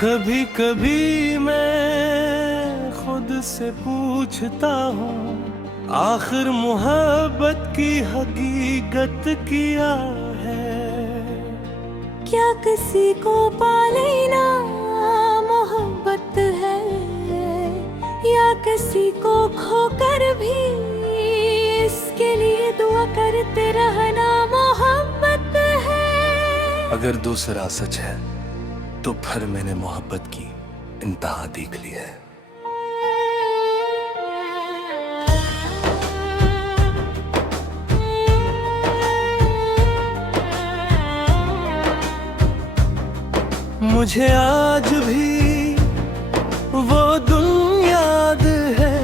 कभी कभी मैं खुद से पूछता हूँ, आखिर मोहब्बत की हकीकत क्या है। क्या किसी को पा लेना मोहब्बत है, या किसी को खोकर भी इसके लिए दुआ करते रहना मोहब्बत है। अगर दूसरा सच है तो फिर मैंने मोहब्बत की इंतहा देख ली है। मुझे आज भी वो दिन याद है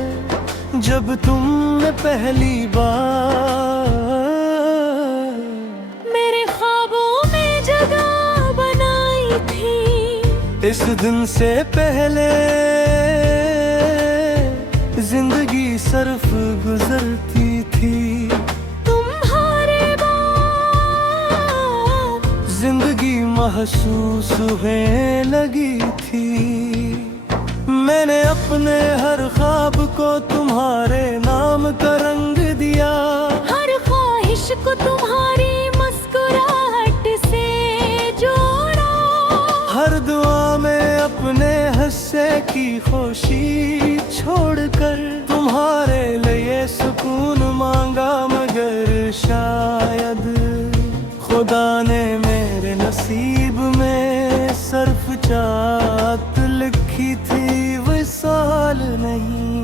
जब तुमने पहली बार मेरे ख्वाबों में जगह बनाई थी। इस दिन से पहले जिंदगी सिर्फ गुजरती थी। तुम्हारे बाद जिंदगी महसूस होने लगी थी। मैंने अपने हर ख्वाब को तुम्हारे नाम का रंग दिया, हर ख्वाहिश को तुम्हारी मुस्कुराहट से जोड़ा। हर दुआ में अपने हिस्से की खुशी छोड़कर तुम्हारे लिए सुकून मांगा, मगर शायद खुदा ने मेरे नसीब में सिर्फ चाहत लिखी थी, विसाल नहीं।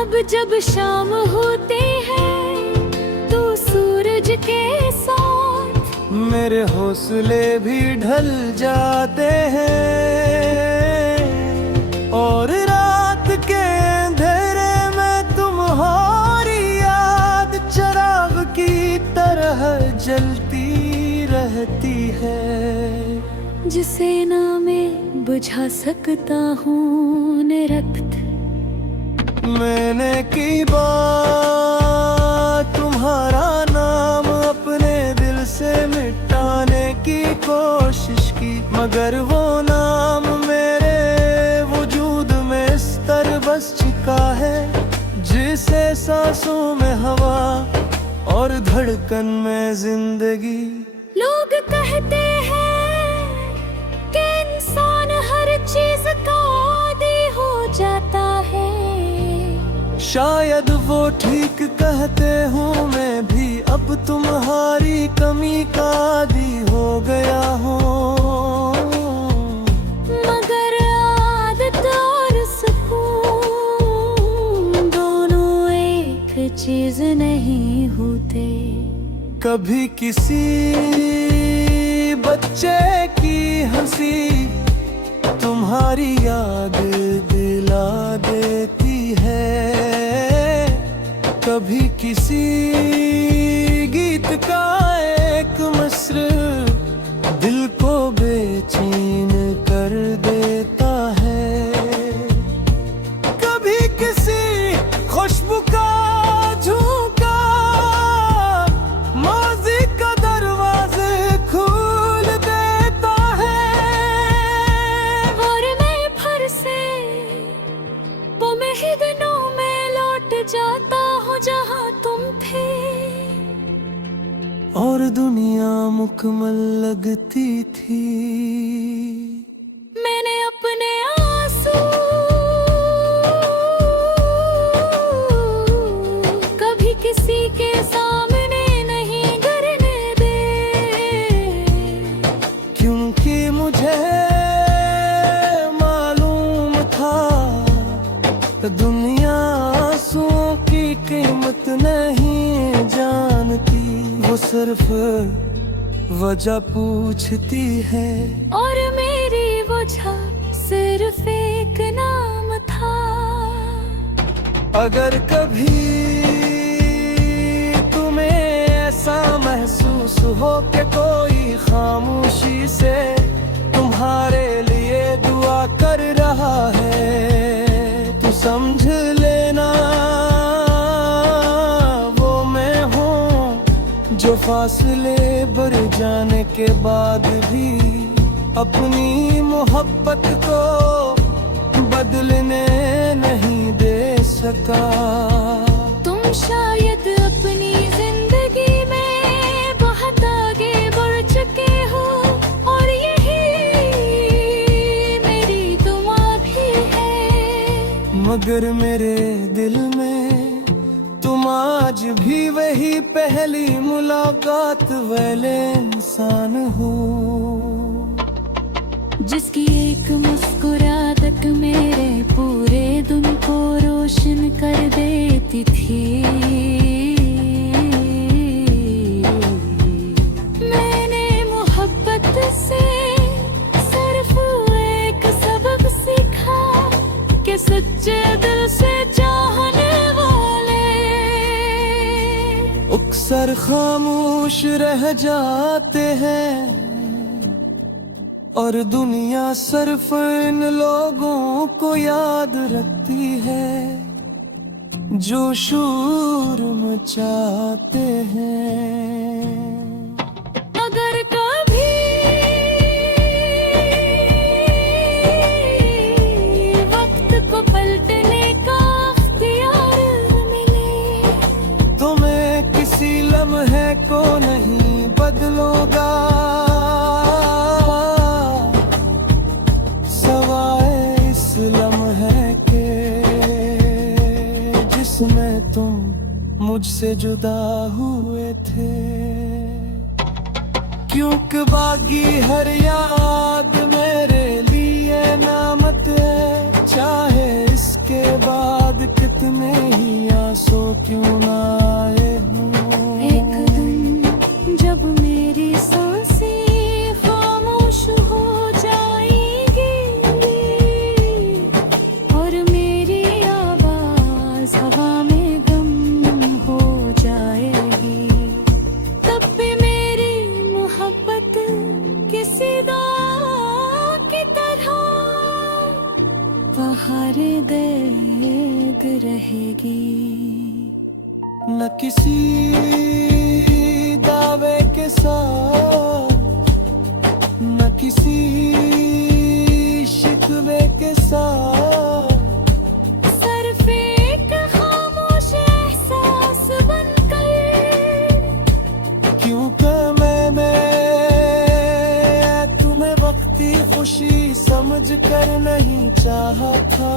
अब जब शाम होते हैं तो सूरज के साथ मेरे हौसले भी ढल जाते हैं, और रात के अंधेरे में तुम्हारी याद चिराग की तरह जलती रहती है, जिसे ना मैं बुझा सकता हूँ निरक्त। मैंने की बात तुम्हारा नाम अपने दिल से मिटाने की कोशिश की, मगर वो नाम मेरे वजूद में इस तरह बस चुका है, जिसे सांसों में हवा और धड़कन में जिंदगी। लोग कहते हैं कि इंसान हर चीज का आदी हो जाता है। शायद वो ठीक कहते हूँ, मैं भी अब तुम्हारी कमी का आदी हो गया हूँ। मगर आदत और सुकून दोनों एक चीज नहीं होते। कभी किसी बच्चे की हंसी तुम्हारी याद दिला देती है, कभी किसी गीत का एक मिस्र दिल को बेचैन कर देता है, कभी किसी खुशबू का झोंका माज़ी का दरवाजे खोल देता है। और मैं फिर से वो महदिनों में लौट जाता हूँ जहाँ तुम थे, और दुनिया मुकम्मल लगती थी। मैंने अपने आंसू कभी किसी के सामने नहीं गिरने दे, क्योंकि मुझे मालूम था दुनिया आंसुओं की कीमत नहीं जानती, वो सिर्फ वजह पूछती है। और मेरी वजह सिर्फ एक नाम था। अगर कभी तुम्हें ऐसा महसूस हो कि कोई खामोशी से तुम्हारे लिए दुआ कर रहा है, तो समझ लेना वो मैं हूँ, जो फासले बढ़ जाने के बाद भी अपनी मोहब्बत को बदलने नहीं दे सका। तुम शायद अपनी जिंदगी में बहुत आगे बढ़ चुके हो, और यही मेरी दुआ भी है। मगर मेरे दिल में तुम आज भी वही पहली मुलाकात वाले इंसान हो, जिसकी एक मुस्कुराहट मेरे पूरे दिन को रोशन कर देती थी। मैंने मोहब्बत से सिर्फ एक सबक सीखा कि सच्चे दिल से चाहने वाले अक्सर खामोश रह जाते हैं, और दुनिया सिर्फ इन लोगों को याद रखती है जो शोर मचाते हैं। अगर कभी वक्त को पलटने का अख्तियार मिले, तो मैं किसी लम्हे को नहीं बदलूंगा, सवाए इस लम्हे के जिसमें तुम मुझसे जुदा हुए थे। क्योंकि बाकी हर याद मेरे लिए नामत है, चाहे इसके बाद कितने ही आंसू क्यों ना आए हों। एक दिन जब मेरी सांसें खामोश हो जाएंगी और मेरी आवाज हवा में गम हो जाएगी, तब भी मेरी मोहब्बत किसी दुआ की तरह बहारे देग रहेगी। न किसी दावे के साथ, न किसी शिकवे के साथ, सिर्फ एक खामोश एहसास बनकर, क्योंकि मैंने तुम्हें वक्ती खुशी समझ कर नहीं चाहा था।